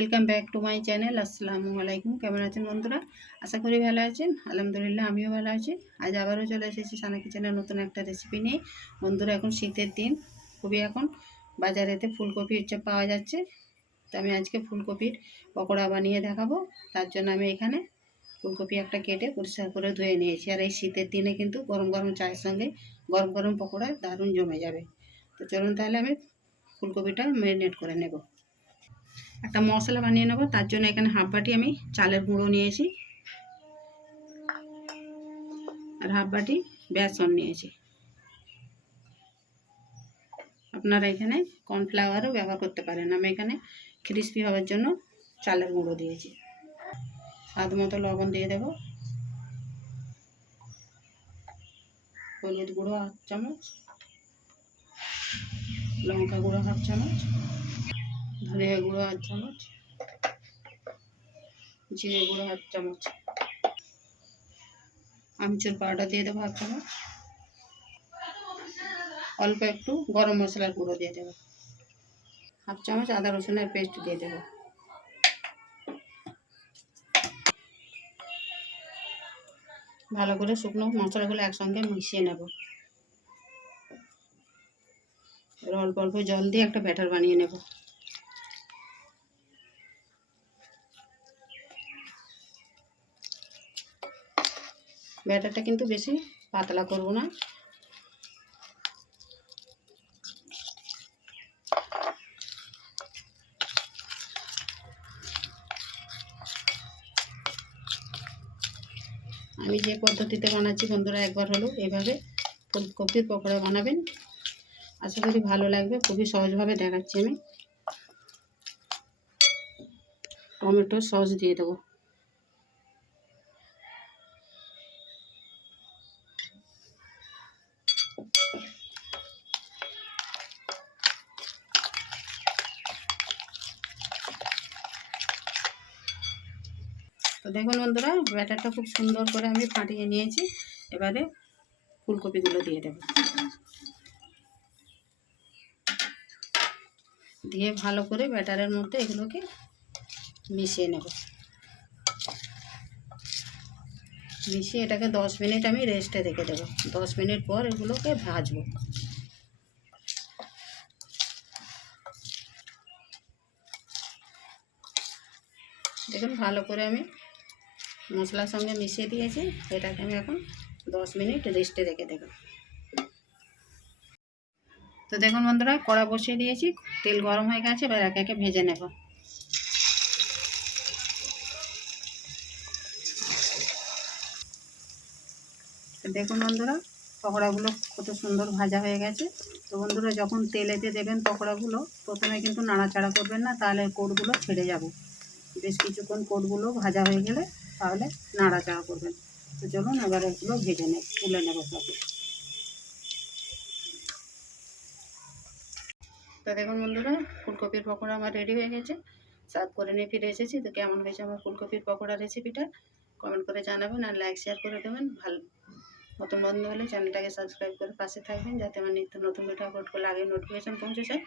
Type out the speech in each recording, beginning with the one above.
Welcome back to my channel আসসালামু আলাইকুম কেমন আছেন বন্ধুরা? আশা করি ভালো আছেন। আলহামদুলিল্লাহ, আমিও ভালো আছি। আজ আবারও চলে এসেছি সানা কিচেনের নতুন একটা রেসিপি নিয়ে। বন্ধুরা, এখন শীতের দিন। খুবই এখন বাজারেতে ফুলকপি হচ্ছে পাওয়া যাচ্ছে। তো আমি আজকে ফুলকপির পকোড়া বানিয়ে দেখাবো। তার জন্য আমি এখানে ফুলকপি একটা কেটে পরিষ্কার করে ধুয়ে নিয়েছি। আর এই শীতের দিনে কিন্তু গরম গরম চায়ের সঙ্গে গরম গরম পকোড়া দারুণ জমে যাবে। তো চলুন তাহলে আমি ফুলকপিটা ম্যারিনেট করে নেব। একটা মশলা বানিয়ে নেব, তার জন্য এখানে হাফ বাটি আমি চালের গুঁড়ো নিয়েছি। আর হাফ বাটি বেসন নিয়েছি। আপনারা এখানে কর্নফ্লাওয়ারও ব্যবহার করতে পারেন। আমি এখানে ক্রিস্পি হওয়ার জন্য চালের গুঁড়ো দিয়েছি। স্বাদ মতো লবণ দিয়ে দেব। হলুদ গুঁড়ো হাফ চামচ, লঙ্কা গুঁড়ো হাফ চামচ। ধনে গুঁড়ো হাফ চামচ, জিরে গুঁড়ো হাফ চামচ। আমচুর পাউডার দিয়ে দেবো হাফ চামচ। অল্প একটু গরম মশলার গুঁড়ো দিয়ে দেবো। হাফ চামচ আদা রসুনের পেস্ট দিয়ে দেবো। ভালো করে শুকনো মশলাগুলো একসঙ্গে মিশিয়ে নেব। অল্প অল্প জল দিয়ে একটা ব্যাটার বানিয়ে নেব। ব্যাটারটা কিন্তু বেশি পাতলা করব না। আমি যে পদ্ধতিতে বানাচ্ছি বন্ধুরা, একবার হলো এভাবে ফুলকপির পকোড়া বানাবেন। আশা করি ভালো লাগবে, খুবই সহজভাবে দেখাচ্ছি আমি। টমেটো সস দিয়ে দেবো। তো দেখুন বন্ধুরা, ব্যাটারটা খুব সুন্দর করে আমি ফাটিয়ে নিয়েছি। এবারে ফুলকপিগুলো দিয়ে দেব। দিয়ে ভালো করে ব্যাটারের মধ্যে এগুলোকে মিশিয়ে নেব। মিশিয়ে এটাকে দশ মিনিট আমি রেস্টে রেখে দেবো। দশ মিনিট পর এগুলোকে ভাজবো। দেখুন, ভালো করে আমি মশলার সঙ্গে মিশিয়ে দিয়েছি। এটাকে আমি এখন দশ মিনিট রেস্টে রেখে দেবো। তো দেখুন বন্ধুরা, কড়া বসিয়ে দিয়েছি। তেল গরম হয়ে গেছে, এবার একে একে ভেজে নেব। দেখুন বন্ধুরা, পকোড়াগুলো কত সুন্দর ভাজা হয়ে গেছে। তো বন্ধুরা, যখন তেলেতে দেবেন পকোড়াগুলো, প্রথমে কিন্তু নাড়াচাড়া করবেন না, তাহলে কোটগুলো ছেড়ে যাবে। বেশ কিছুক্ষণ কোটগুলো ভাজা হয়ে গেলে তাহলে নাড়াচাড়া করবেন। তো চলুন এবার এগুলো ভেজে নেব তুলে নেব সব। তো দেখুন বন্ধুরা, ফুলকপির পকোড়া আমার রেডি হয়ে গেছে। সার্ভ করে নিয়ে ফিরে এসেছি। তো কেমন হয়েছে আমার ফুলকপির পকোড়া রেসিপিটা কমেন্ট করে জানাবেন আর লাইক শেয়ার করে দেবেন। ভালো নতুন বন্ধু হলে চ্যানেলটাকে সাবস্ক্রাইব করে পাশে থাকবেন, যাতে আমার নিত্য নতুন ভিডিও আপলোড করলে আগে নোটিফিকেশান পৌঁছে যায়।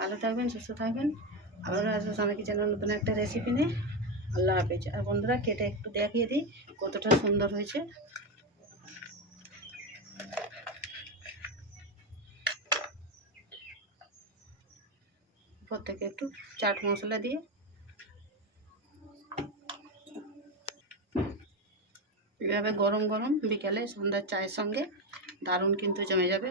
ভালো থাকবেন, সুস্থ থাকবেন। আবারও আসব আমার কিচেনের নতুন একটা রেসিপি নিয়ে আল্লাহ হাফেজ আর বন্ধুরা, কেটে একটু দেখিয়ে দিই কতটা সুন্দর হয়েছে। থেকে একটু চাট মশলা দিয়ে এভাবে গরম গরম বিকালে সন্ধ্যার চায়ের সঙ্গে দারুণ কিন্তু জমে যাবে।